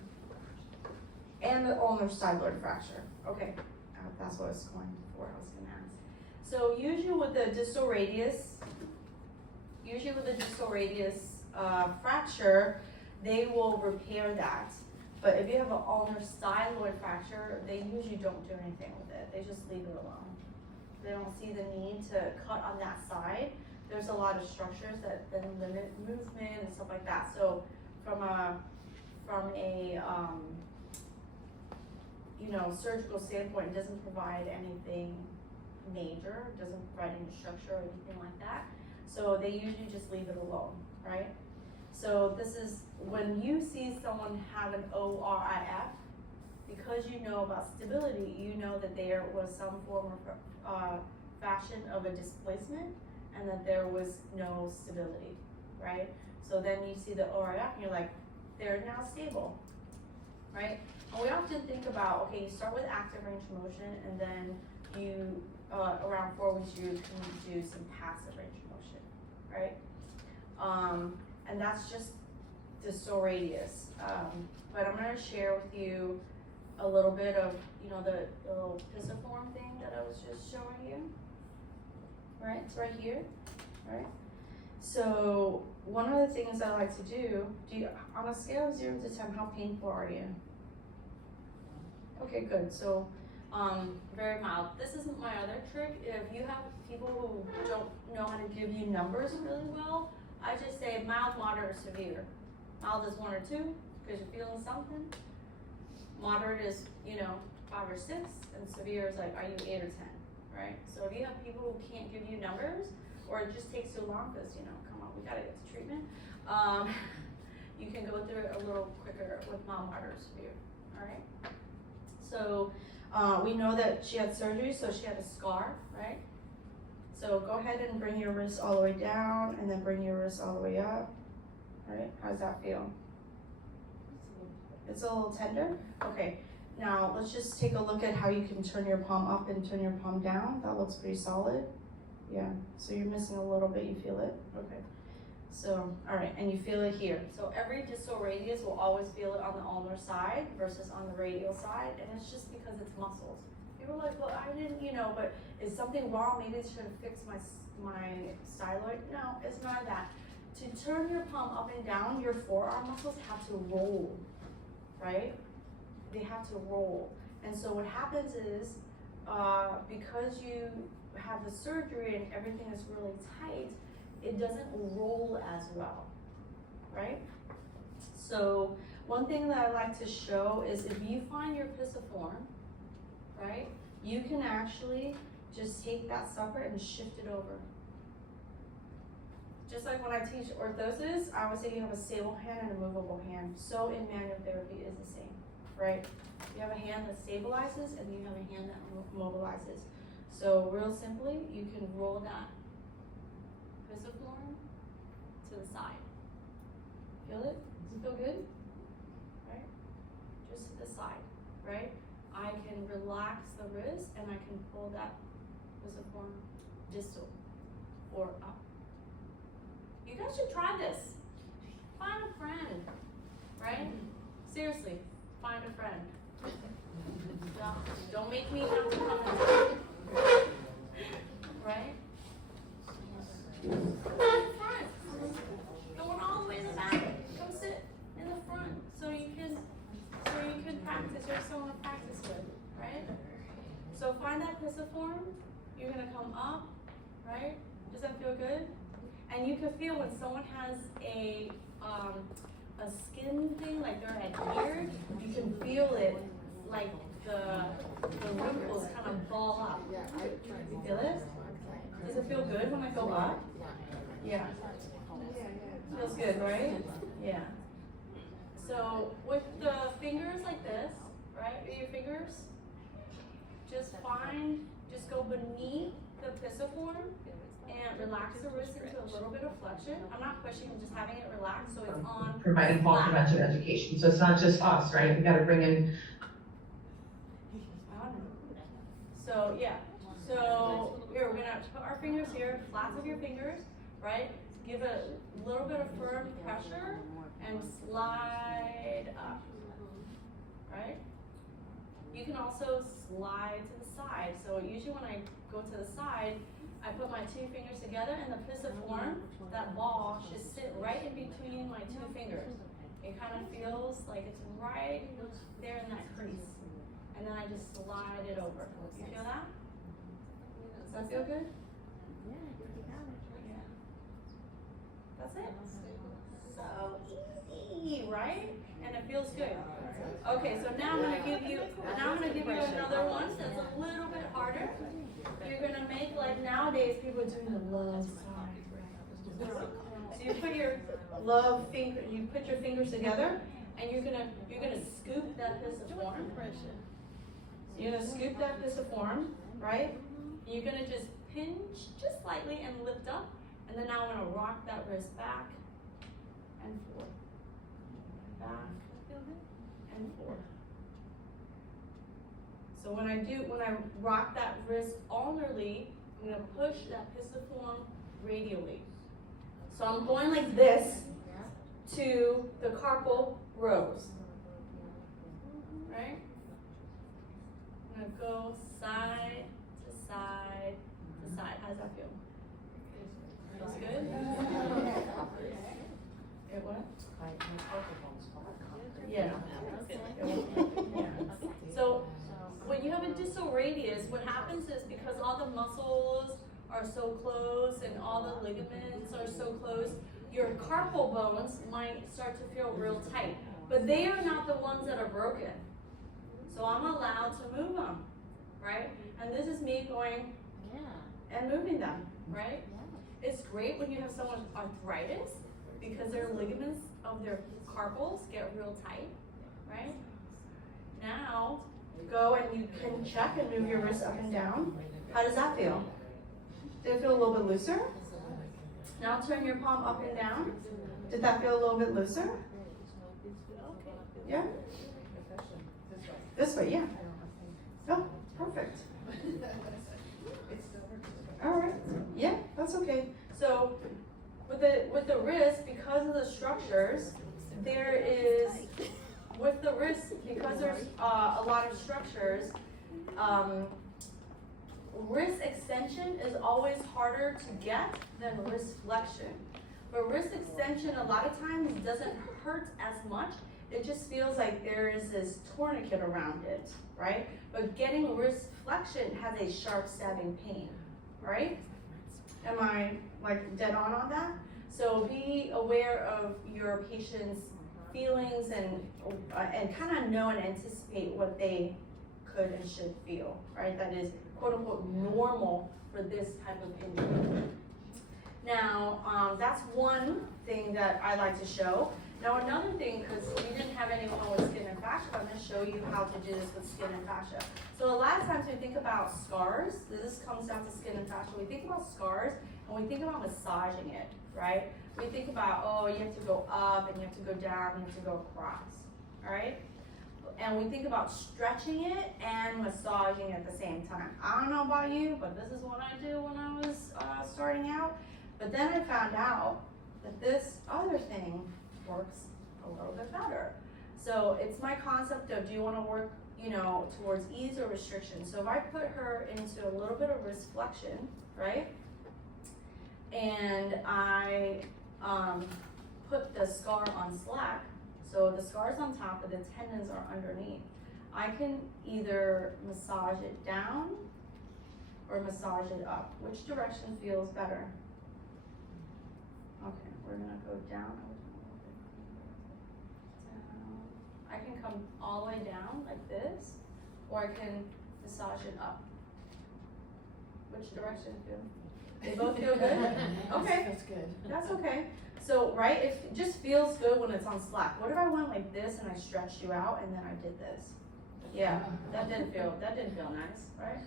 an ulnar styloid fracture. Okay, that's what I was going for, I was gonna ask. So usually with the distal radius fracture, they will repair that. But if you have an ulnar styloid fracture, they usually don't do anything with it. They just leave it alone. They don't see the need to cut on that side. There's a lot of structures that then limit movement and stuff like that. So from a surgical standpoint, it doesn't provide anything major. It doesn't provide any structure or anything like that. So they usually just leave it alone, right? So this is when you see someone have an ORIF, because you know about stability, you know that there was some form of fashion of a displacement and that there was no stability, right? So then you see the ORIF and you're like, they're now stable, right? And we often think about, okay, you start with active range of motion and then you, around 4 weeks, you can do some passive range of motion, right? And that's just distal radius. But I'm gonna share with you a little bit of, the little pisiform thing that I was just showing you. Right, it's right here, right? So one of the things I like to do on a scale of 0 to 10, how painful are you? Okay, good, so very mild. This isn't my other trick. If you have people who don't know how to give you numbers really well, I just say mild, moderate, severe. Mild is 1 or 2, because you're feeling something. moderate is, 5 or 6, and severe is like, are you 8 or 10, right? So if you have people who can't give you numbers, or it just takes too long because, come on, we gotta get to treatment, you can go through it a little quicker with mild moderate severe, all right? So we know that she had surgery, so she had a scar, right? So go ahead and bring your wrist all the way down, and then bring your wrist all the way up, right? How does that feel? It's a little tender? Okay, now let's just take a look at how you can turn your palm up and turn your palm down. That looks pretty solid. Yeah, so you're missing a little bit, you feel it? Okay. So, all right, and you feel it here. So every distal radius will always feel it on the ulnar side versus on the radial side, and it's just because it's muscles. People are like, well, I didn't, but is something wrong? Maybe I should have fixed my styloid. No, it's not that. To turn your palm up and down, your forearm muscles have to roll, right? They have to roll. And so what happens is, because you have the surgery and everything is really tight, it doesn't roll as well, right? So one thing that I like to show is if you find your pisiform, right, you can actually just take that sucker and shift it over. Just like when I teach orthosis, I always say you have a stable hand and a movable hand. So in manual therapy is the same, right? You have a hand that stabilizes and you have a hand that mobilizes. So real simply, you can roll that pisiform to the side. Feel it? Does it feel good? Right? Just to the side, right? I can relax the wrist and I can pull that pisiform distal or up. You guys should try this. Find a friend, right? Seriously, find a friend. Don't make me have to come and right? Front. Going all the way to the back. Come sit in the front so you can practice. You have someone to practice with, right? So find that pisiform. You're gonna come up, right? Does that feel good? And you can feel when someone has a skin thing, like they're adhered, you can feel it, like the wrinkles kind of ball up. You feel it? Does it feel good when I go up? Yeah. Feels good, right? Yeah. So with the fingers like this, right? With your fingers, just go beneath the pisiform and relax the wrist into a little bit of flexion. I'm not pushing, I'm just having it relaxed so it's on. Providing fall prevention education. So it's not just us, right? We gotta bring in. So yeah. So here, we're gonna put our fingers here, flats of your fingers, right? Give a little bit of firm pressure and slide up, right? You can also slide to the side. So usually when I go to the side, I put my 2 fingers together and the pisiform, that ball, should sit right in between my 2 fingers. It kind of feels like it's right there in that crease. And then I just slide it over. You feel that? Does that feel good? Yeah. That's it. So easy, right? And it feels good. Okay, so now I'm gonna give you another one that's a little bit harder. You're gonna make, like nowadays people are doing the love side. So you put your you put your fingers together and you're gonna scoop that pisiform. You're gonna scoop that pisiform, right? You're gonna just pinch just slightly and lift up, and then now I'm gonna rock that wrist back and forth. Back and forth. So when I rock that wrist ulnarly, I'm gonna push that pisiform radially. So I'm going like this to the carpal rose. Right? I'm gonna go side to side to side. How does that feel? Feels good? It what? Yeah. So when you have a distal radius, what happens is because all the muscles are so close and all the ligaments are so close, your carpal bones might start to feel real tight. But they are not the ones that are broken. So I'm allowed to move them, right? And this is me going and moving them, right? It's great when you have someone with arthritis because their ligaments of their carpals get real tight, right? Now, go and you can check and move your wrist up and down. How does that feel? Did it feel a little bit looser? Now turn your palm up and down. Did that feel a little bit looser? Yeah? This way, yeah. Oh, perfect. All right, yeah, that's okay. So with the wrist, because of the structures, with the wrist, because there's a lot of structures, wrist extension is always harder to get than wrist flexion. But wrist extension a lot of times doesn't hurt as much. It just feels like there is this tourniquet around it, right? But getting wrist flexion has a sharp stabbing pain, right? Am I like dead on that? So be aware of your patient's feelings and kind of know and anticipate what they could and should feel, right? That is quote unquote normal for this type of injury. Now, that's one thing that I like to show. Now another thing, because we didn't have anyone with skin and fascia, I'm going to show you how to do this with skin and fascia. So a lot of times we think about scars, this comes down to skin and fascia, we think about scars and we think about massaging it, right? We think about, oh, you have to go up and you have to go down and you have to go across, all right? And we think about stretching it and massaging at the same time. I don't know about you, but this is what I do when I was starting out. But then I found out that this other thing works a little bit better. So it's my concept of, do you want to work, towards ease or restriction? So if I put her into a little bit of wrist flexion, right? And I put the scar on slack, so the scar's on top, but the tendons are underneath. I can either massage it down or massage it up. Which direction feels better? Okay, we're gonna go down. I can come all the way down like this, or I can massage it up. Which direction feel? They both feel good? Okay. That's good. That's okay. So, right, it just feels good when it's on slack. What if I went like this and I stretched you out and then I did this? Yeah, that didn't feel nice, right?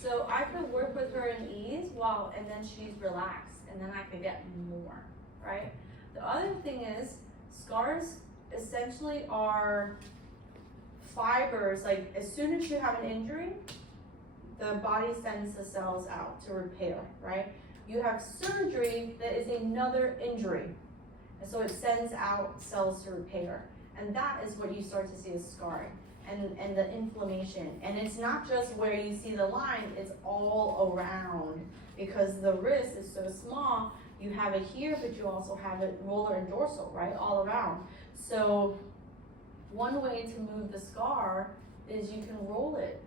So I could work with her in ease and then she's relaxed, and then I could get more, right? The other thing is, scars essentially are fibers. Like as soon as you have an injury, the body sends the cells out to repair, right? You have surgery that is another injury, and so it sends out cells to repair, and that is what you start to see as scarring and the inflammation. And it's not just where you see the line, it's all around, because the wrist is so small. You have it here, but you also have it roller and dorsal, right, all around. So one way to move the scar is you can roll it,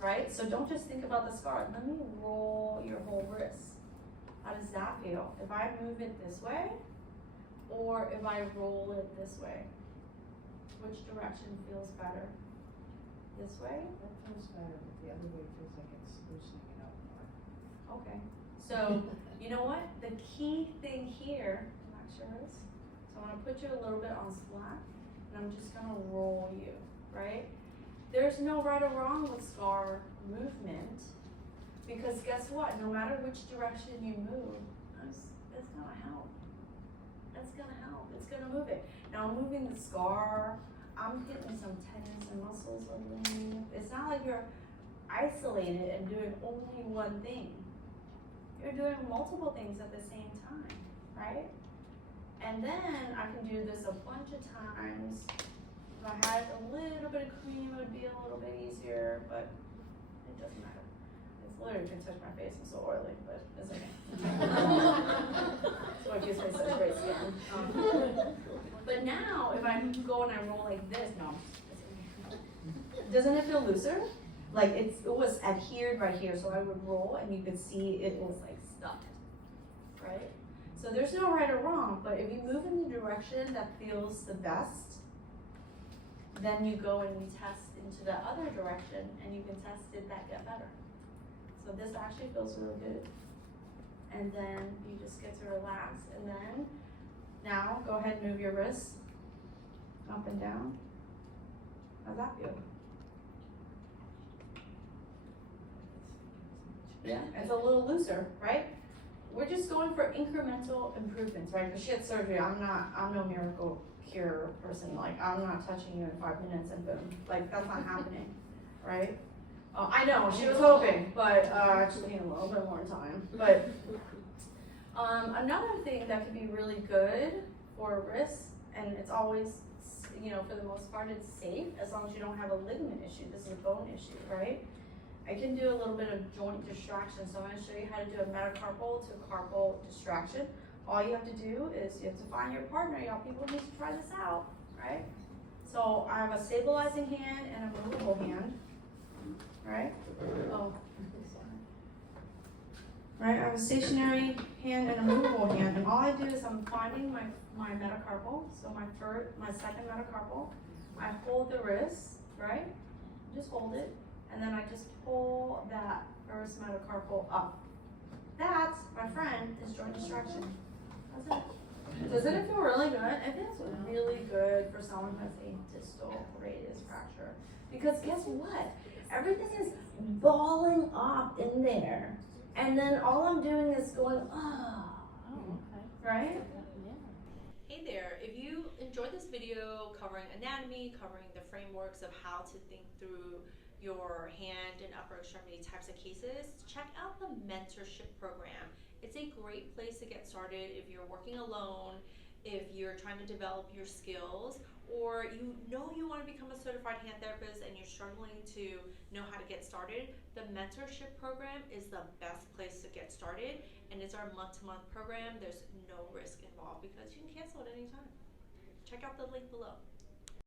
right? So don't just think about the scar. Let me roll your whole wrist. How does that feel? If I move it this way, or if I roll it this way, which direction feels better? This way? That feels better, but the other way feels like it's loosening it up more. Okay. So, you know what? The key thing here, relax your wrist. So I'm gonna put you a little bit on slack, and I'm just gonna roll you, right? There's no right or wrong with scar movement, because guess what? No matter which direction you move, it's gonna help. It's gonna help. It's gonna move it. Now I'm moving the scar. I'm hitting some tendons and muscles underneath. It's not like you're isolated and doing only one thing. You're doing multiple things at the same time, right? And then I can do this a bunch of times. If I had a little bit of cream, it would be a little bit easier, but it doesn't matter. It's literally, you can touch my face, I'm so oily, but it's okay. That's what gives me such great skin. But now, if I go and I roll like this, no, it's okay. Doesn't it feel looser? Like it was adhered right here, so I would roll and you could see it was like stuck, right? So there's no right or wrong, but if you move in the direction that feels the best, then you go and you test into the other direction, and you can test, did that get better? So this actually feels really good. And then you just get to relax, and then now go ahead and move your wrists up and down. How's that feel? Yeah, it's a little looser, right? We're just going for incremental improvements, right? Because she had surgery. I'm no miracle cure person. Like, I'm not touching you in 5 minutes and boom. Like, that's not happening, right? I know, she was hoping, but I just need a little bit more time. But another thing that could be really good for wrists, and it's always, you know, for the most part, it's safe as long as you don't have a ligament issue. This is a bone issue, right? I can do a little bit of joint distraction. So I'm going to show you how to do a metacarpal to carpal distraction. All you have to do is you have to find your partner. Y'all people need to try this out, right? So I have a stabilizing hand and a movable hand, right? Oh, right, I have a stationary hand and a movable hand, and all I do is I'm finding my metacarpal, so my second metacarpal. I hold the wrist, right? Just hold it, and then I just pull that first metacarpal up. That, my friend, is joint distraction. That's it. Doesn't it feel really good? It feels really good for someone who has a distal radius fracture. Because guess what? Everything is balling up in there. And then all I'm doing is going, oh, okay. Right? Hey there, if you enjoyed this video covering anatomy, covering the frameworks of how to think through your hand and upper extremity types of cases, check out the mentorship program. It's a great place to get started if you're working alone, if you're trying to develop your skills, or you know you want to become a certified hand therapist and you're struggling to know how to get started. The mentorship program is the best place to get started, and it's our month-to-month program. There's no risk involved because you can cancel at any time. Check out the link below.